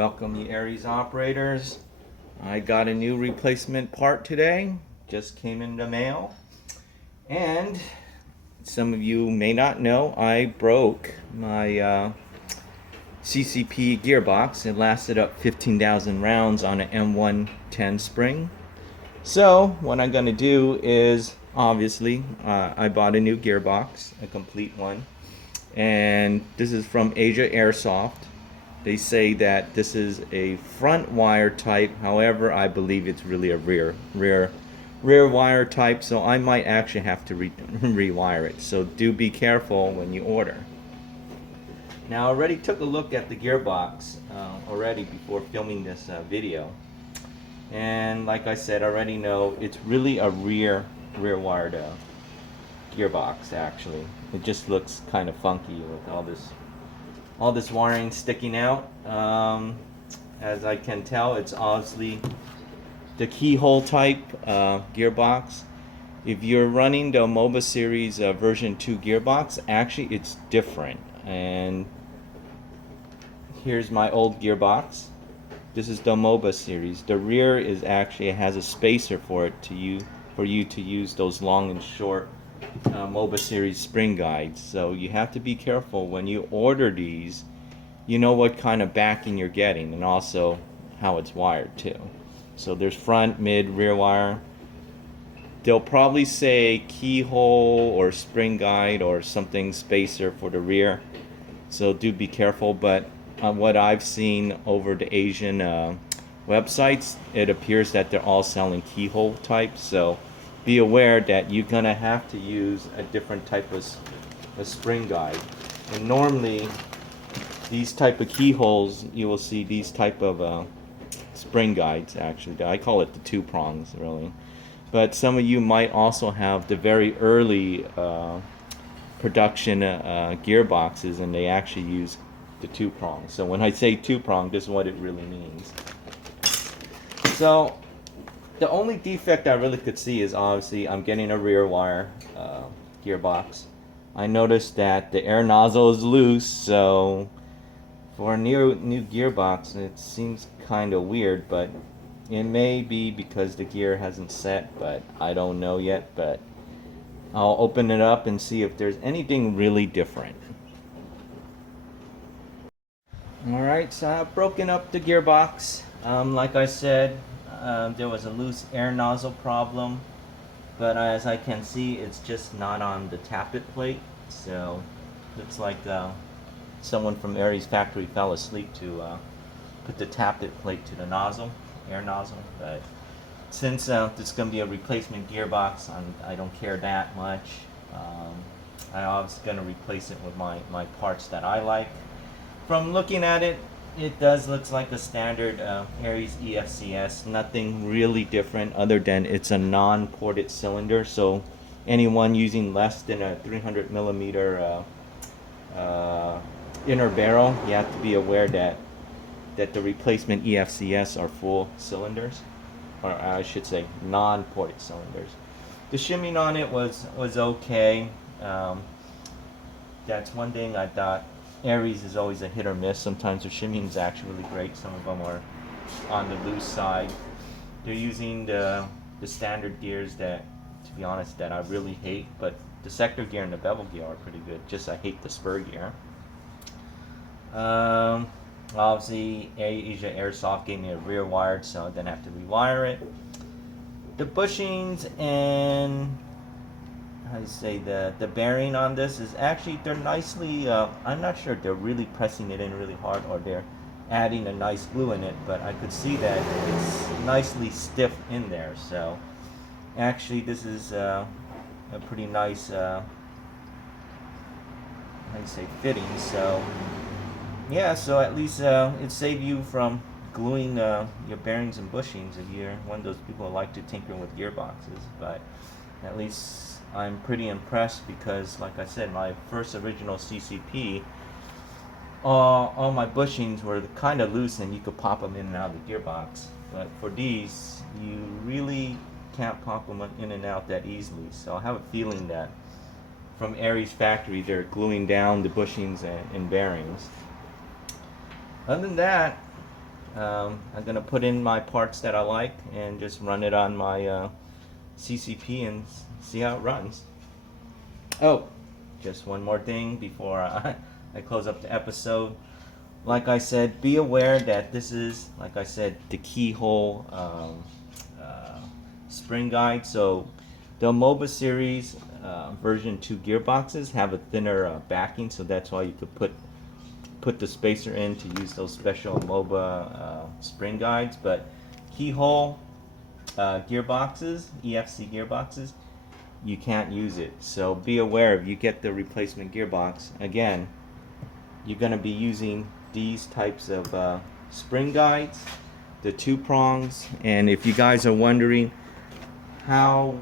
Welcome, you ARES operators. I got a new replacement part today. Just came in the mail. And some of you may not know, I broke my CCP gearbox. It lasted up 15,000 rounds on an M110 spring. So what I'm going to do is, obviously, I bought a new gearbox, a complete one. And this is from Asia Airsoft. They say that this is a front wire type. However, I believe it's really a rear wire type. So I might actually have to rewire it. So do be careful when you order. Now, I already took a look at the gearbox already before filming this video, and like I said, I already know it's really a rear wired gearbox. Actually, it just looks kind of funky with all this wiring sticking out. As I can tell, it's obviously the keyhole type gearbox. If you're running the MOBA series version 2 gearbox, actually it's different. And here's my old gearbox. This is the MOBA series. The rear is actually, it has a spacer for it for you to use those long and short MOBA series spring guides. So you have to be careful when you order these. You know what kind of backing you're getting, and also how it's wired too. So there's front, mid, rear wire. They'll probably say keyhole or spring guide or something spacer for the rear. So do be careful. But what I've seen over the Asian websites, it appears that they're all selling keyhole types. So be aware that you're gonna have to use a different type of a spring guide. And normally these type of keyholes, you will see these type of spring guides. Actually, I call it the 2 prongs really. But some of you might also have the very early production gearboxes, and they actually use the 2 prongs. So when I say 2 prong, this is what it really means. So the only defect I really could see is, obviously, I'm getting a rear wire gearbox. I noticed that the air nozzle is loose, so for a new gearbox, it seems kind of weird, but it may be because the gear hasn't set, but I don't know yet. But I'll open it up and see if there's anything really different. Alright, so I've broken up the gearbox. Like I said, there was a loose air nozzle problem, but as I can see, it's just not on the tappet plate. So looks like someone from ARES factory fell asleep to put the tappet plate to the nozzle, air nozzle. But since this is going to be a replacement gearbox, I don't care that much. I'm obviously going to replace it with my parts that I like. From looking at it, it does look like a standard ARES EFCS. Nothing really different other than it's a non-ported cylinder. So anyone using less than a 300 millimeter inner barrel, you have to be aware that the replacement EFCS are full cylinders, or I should say non-ported cylinders. The shimming on it was okay. That's one thing I thought. ARES is always a hit or miss. Sometimes the shimming is actually really great. Some of them are on the loose side. They're using the standard gears that, to be honest, that I really hate. But the sector gear and the bevel gear are pretty good. Just I hate the spur gear. Obviously, Asia Airsoft gave me a rear wired, so I didn't have to rewire it. The bushings and the bearing on this is actually, they're nicely, I'm not sure if they're really pressing it in really hard or they're adding a nice glue in it, but I could see that it's nicely stiff in there. So actually this is a pretty nice fitting. So yeah, so at least it saved you from gluing your bearings and bushings if you're one of those people who like to tinker with gearboxes. But at least I'm pretty impressed because, like I said, my first original CCP, all my bushings were kind of loose and you could pop them in and out of the gearbox. But for these, you really can't pop them in and out that easily. So I have a feeling that from ARES factory, they're gluing down the bushings and bearings. Other than that, I'm gonna put in my parts that I like and just run it on my CCP and see how it runs. Oh, just one more thing before I close up the episode. Like I said, be aware that this is, like I said, the keyhole spring guide. So the MOBA series version 2 gearboxes have a thinner backing, so that's why you could put the spacer in to use those special MOBA spring guides. But keyhole gearboxes, EFC gearboxes, you can't use it. So be aware, if you get the replacement gearbox, again, you're going to be using these types of spring guides, the 2 prongs. And if you guys are wondering how,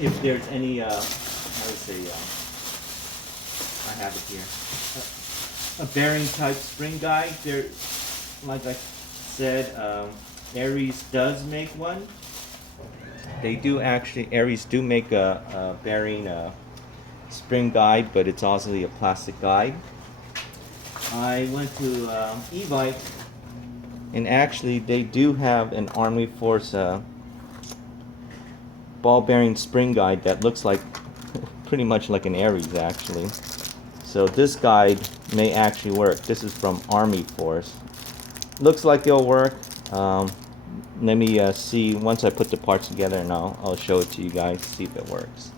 if there's any, how to say, I have it here, a bearing type spring guide, there, like I said, ARES does make one. They do actually, ARES do make a bearing spring guide, but it's also a plastic guide. I went to e-bike, and actually they do have an Army Force ball bearing spring guide that looks like pretty much like an ARES actually. So this guide may actually work. This is from Army Force. Looks like it'll work. Let me see once I put the parts together, and I'll show it to you guys, see if it works.